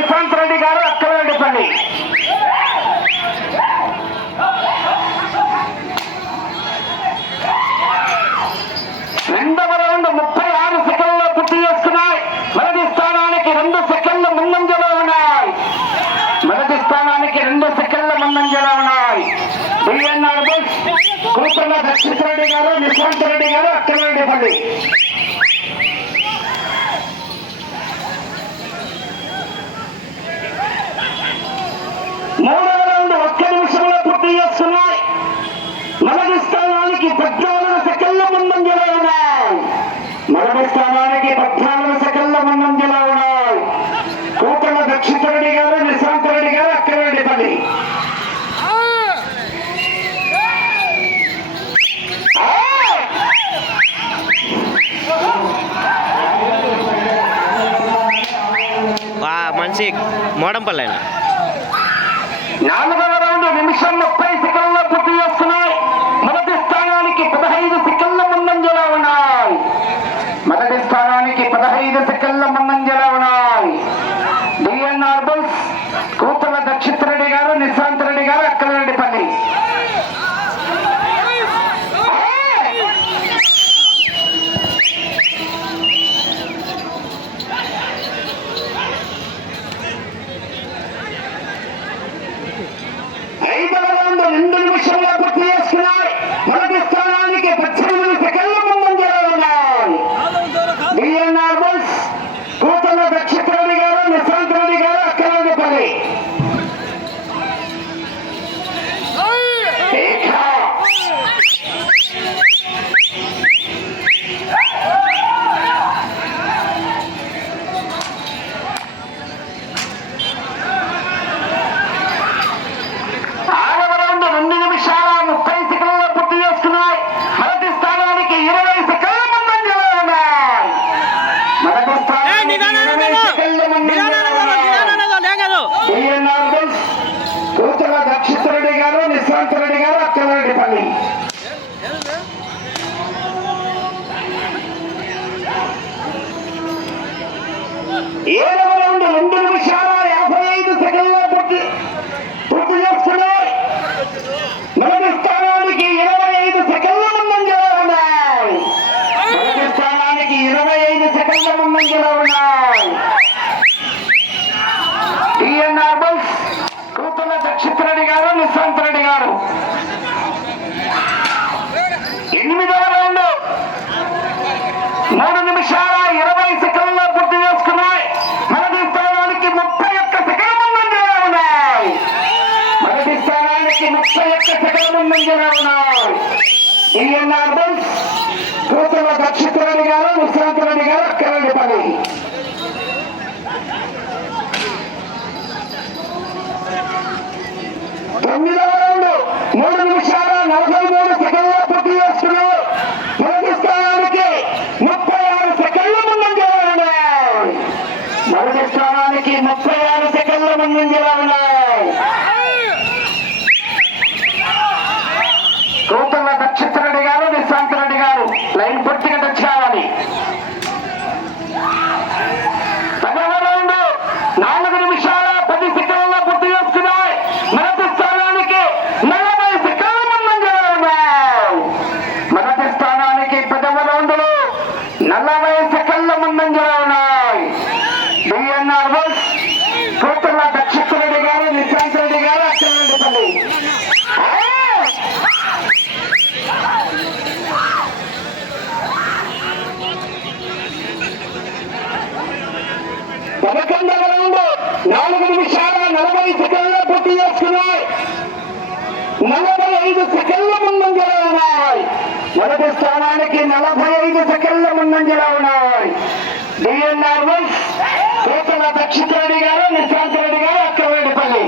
నిశాంత్ రెడ్డి గారు అక్కలరెడ్డిపల్లి. రెండవ రౌండ్ 36 సెకండ్లో పూర్తి చేస్తున్నాయి. మొదటి స్థానానికి 2 సెకండ్ల ముందంజలో ఉన్నాయి. మొదటి స్థానానికి 2 సెకండ్ల ముందంజలో ఉన్నాయి. బిఎన్ఆర్ బస్ కూతుళ్ళ దక్షిత్ రెడ్డి గారు నిశాంత్ రెడ్డి గారు అక్కలరెడ్డిపల్లి. మూడవ రౌండ్ 1 నిమిషంలో పూర్తి చేస్తున్నాయి. మొదటి స్థానానికి 14 సెకండ్ల ముందంజలో ఉన్నాయి. మొదటి స్థానానికి 14 సెకండ్ల ముందంజలో ఉన్నాయి. కూతుళ్ళ దక్షిత్ రెడ్డి గారు నిశాంత్ రెడ్డి గారు అక్కలరెడ్డిపల్లి. మంచి మోడంపల్లి అయినా 4వ రౌండ్ 1 నిమిషం 30 సెకండ్లో పూర్తి చేస్తున్నాయి. మొదటి స్థానానికి 15 సెకండ్ల ముందంజలో ఉన్నాయి. మొదటి స్థానానికి 15 సెకండ్ల ముందంజలో ఉన్నాయి. డిఎన్ఆర్ బుల్స్ కూతుళ్ళ దక్షిత్ రెడ్డి గారు నిశాంత్ రెడ్డి గారు అక్కలరెడ్డిపల్లి. కూతుళ్ళ దక్షిత్ రెడ్డి గారు నిశాంత్ రెడ్డి గారు అక్కలరెడ్డిపల్లి. 7వ రౌండ్ 2 నిమిషాల 55 సెకండ్లో పూర్తి చేస్తున్నాయి. మొదటి స్థానానికి 25 సెకండ్ల ముందంజలో ఉన్నాయి. మొదటి స్థానానికి 25 సెకండ్ల ముందంజలో ఉన్నాయి. డిఎన్ఆర్ బస్ కూతుళ్ళ దక్షిత్ రెడ్డి గారు నిశాంత్ రెడ్డి గారు. 8వ రౌండ్ 3 నిమిషాల 20 సెకండ్లో పూర్తి చేసుకున్నాయి. మొదటి స్థానానికి 31 సెకండ్ల ముందంజలో ఉన్నాయి. మొదటి స్థానానికి 31 సెకండ్ల ముందంజలో ఉన్నాయి. డిఎన్ఆర్ బస్ కూతుళ్ళ దక్షిత్ రెడ్డి గారు నిశాంత్ రెడ్డి గారు అక్కలరెడ్డిపల్లి. 9వ రౌండ్ 3 నిమిషాల 43 సెకండ్లో పూర్తి చేస్తున్నారు. మొదటి స్థానానికి 36 సెకండ్ల ముందంజలో ఉన్నాయి. మొదటి స్థానానికి 36 సెకండ్ల ముందంజలో ఉన్నాయి. కూతుళ్ళ దక్షిత్ రెడ్డి గారు నిశాంత్ రెడ్డి గారు లైన్ పూర్తిగా టచ్ కావాలి. 10వ రౌండ్ 4 నిమిషాల 10 సెకండ్లో పూర్తి చేస్తున్నాయి. మొదటి స్థానానికి 40 సెకండ్ల ముందంజలో ఉన్నాయి. మొదటి స్థానానికి 10వ రౌండ్లో 40 సెకండ్ల ముందంజలో ఉన్నాయి. బిఎన్ఆర్ బస్ కూతుళ్ళ దక్షిత్ రెడ్డి గారు నిశాంత్ రెడ్డి గారు అక్కలరెడ్డిపల్లి. 11వ రౌండ్ 4 నిమిషాల 40 సెకండ్లో పూర్తి చేసుకున్నాయి. 45 సెకండ్ల ముందంజలో ఉన్నాయి. మొదటి స్థానానికి 45 సెకండ్ల ముందంజలో ఉన్నాయి. డిఎన్ఆర్ బస్ కూతుళ్ళ దక్షిత్ రెడ్డి గారు నిశాంత్ రెడ్డి గారు అక్కలరెడ్డిపల్లి.